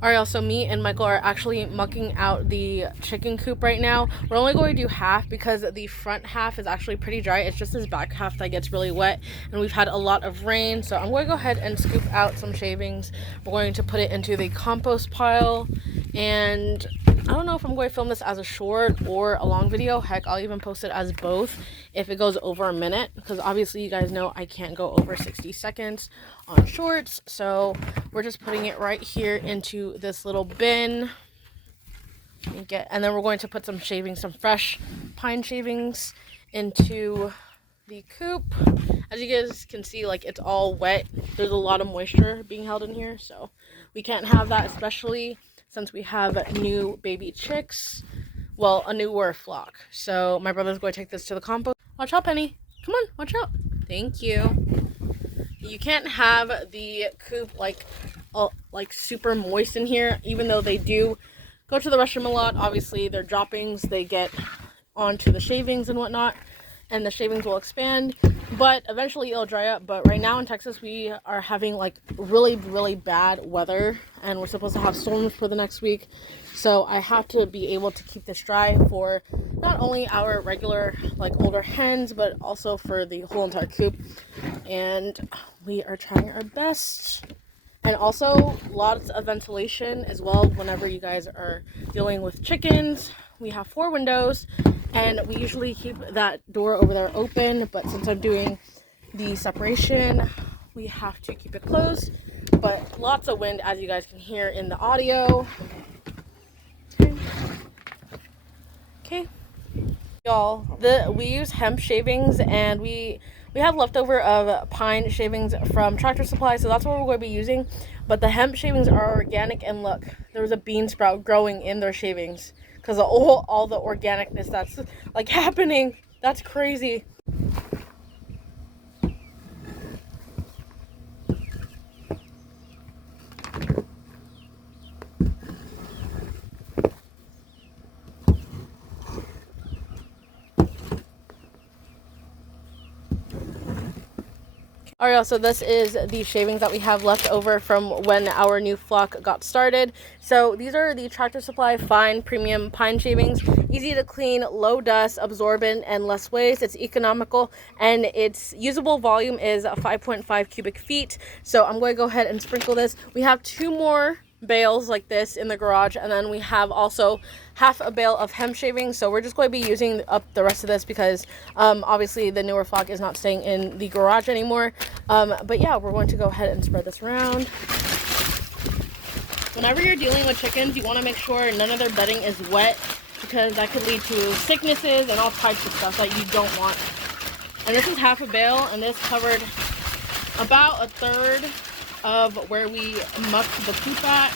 Alright, so me and Michael are actually mucking out the chicken coop right now. We're only going to do half because the front half is actually pretty dry. It's just this back half that gets really wet, and we've had a lot of rain. So I'm going to go ahead and scoop out some shavings. We're going to put it into the compost pile, and I don't know if I'm going to film this as a short or a long video. Heck, I'll even post it as both if it goes over a minute, because obviously you guys know I can't go over 60 seconds on shorts. So we're just putting it right here into this little bin. And then we're going to put some shavings, some fresh pine shavings into the coop. As you guys can see, like, it's all wet. There's a lot of moisture being held in here, so we can't have that, especially since we have new baby chicks. Well, a newer flock. So my brother's going to take this to the compost. Watch out, Penny. Come on, watch out. Thank you. You can't have the coop like super moist in here, even though they do go to the restroom a lot. Obviously, their droppings, they get onto the shavings and whatnot, and the shavings will expand, but eventually it'll dry up. But right now in Texas, we are having like really bad weather, and we're supposed to have storms for the next week. So I have to be able to keep this dry for not only our regular like older hens, but also for the whole entire coop. And we are trying our best. And also lots of ventilation as well whenever you guys are dealing with chickens. We have 4 windows, and we usually keep that door over there open, but since I'm doing the separation, we have to keep it closed. But lots of wind, as you guys can hear in the audio. Okay. Y'all, we use hemp shavings, and we have leftover of pine shavings from Tractor Supply, so that's what we're going to be using. But the hemp shavings are organic, and look, there was a bean sprout growing in their shavings because of all the organicness that's like happening. That's crazy. Alright, so this is the shavings that we have left over from when our new flock got started. So these are the Tractor Supply Fine Premium Pine Shavings. Easy to clean, low dust, absorbent, and less waste. It's economical, and its usable volume is 5.5 cubic feet. So I'm going to go ahead and sprinkle this. We have 2 more bales like this in the garage, and then we have also half a bale of hemp shavings. So we're just going to be using up the rest of this because obviously the newer flock is not staying in the garage anymore. But yeah, we're going to go ahead and spread this around. Whenever you're dealing with chickens, you want to make sure none of their bedding is wet, because that could lead to sicknesses and all types of stuff that you don't want. And this is half a bale, and this covered about a third of where we mucked the coop at,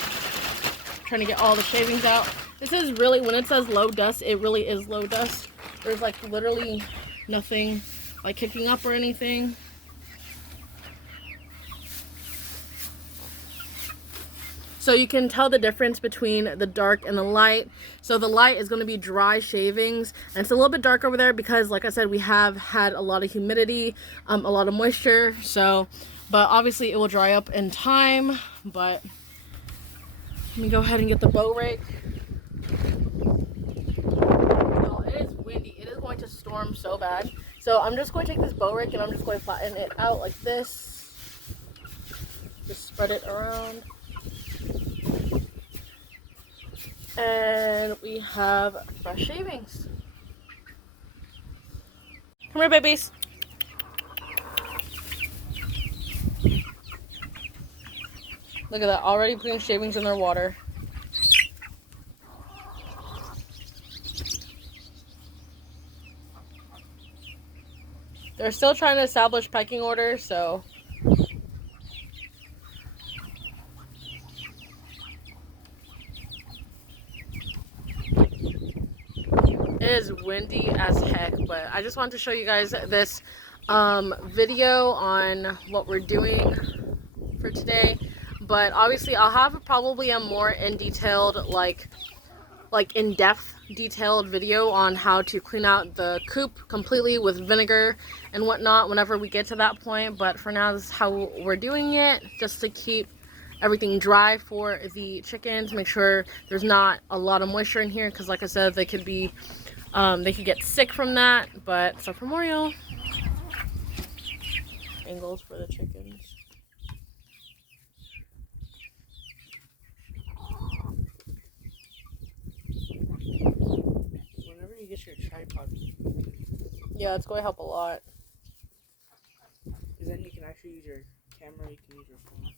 trying to get all the shavings out. This is really, when it says low dust, it really is low dust. There's like literally nothing like kicking up or anything. So you can tell the difference between the dark and the light. So the light is going to be dry shavings, and it's a little bit dark over there because, like I said, we have had a lot of humidity, a lot of moisture. So, but obviously it will dry up in time. But let me go ahead and get the bow rake. Oh, it is windy. It is going to storm so bad. So I'm just going to take this bow rake and I'm just going to flatten it out like this. Just spread it around. And we have fresh shavings. Come here, babies. Look at that, already putting shavings in their water. They're still trying to establish pecking order, so it is windy as heck. But I just wanted to show you guys this video on what we're doing for today. But obviously I'll have probably a more in-detailed, like in-depth detailed video on how to clean out the coop completely with vinegar and whatnot whenever we get to that point. But for now, this is how we're doing it, just to keep everything dry for the chickens. Make sure there's not a lot of moisture in here because, like I said, they could get sick from that. But so for Memorial, angles for the chickens. Whenever you get your tripod, Yeah, it's going to help a lot. because then you can actually use your camera, you can use your phone.